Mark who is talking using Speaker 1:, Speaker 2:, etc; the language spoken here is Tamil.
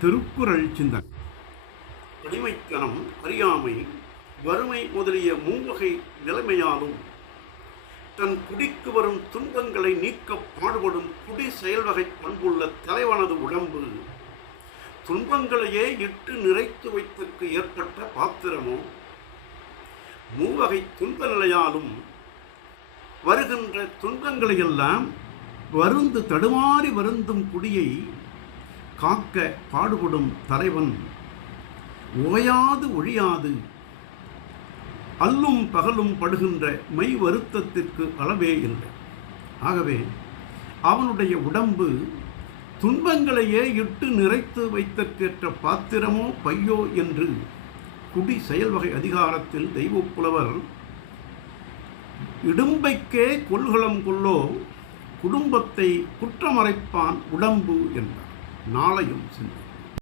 Speaker 1: திருக்குறள் சிந்தனை. அடிமைத்தனம் அறியாமை வறுமை முதலிய மூவகை நிலைமையாலும் தன் குடிக்கு வரும் துன்பங்களை நீக்க பாடுபடும் குடி செயல்வகை பண்புள்ள தலைவனது உடம்பு துன்பங்களையே இட்டு நிறைத்து வைத்தற்கு ஏற்பட்ட பாத்திரமோ மூவகை துன்ப நிலையாலும் வருகின்ற துன்பங்களையெல்லாம் வருந்து தடுமாறி வருந்தும் குடியை காக்க பாடுபடும் தலைவன். ஓயாது ஒழியாது அல்லும் பகலும் படுகின்ற மெய் வருத்தத்திற்கு அளவே இல்லை. ஆகவே அவனுடைய உடம்பு துன்பங்களையே இட்டு நிறைத்து வைத்தற்கேற்ற பாத்திரமோ பையோ என்று குடி செயல்வகை அதிகாரத்தில் தெய்வப்புலவர் இடும்பைக்கே கொள்கலம் கொள்ளோ குடும்பத்தை குற்றமறைப்பான் உடம்பு என்றார் நாளையும் சிந்தி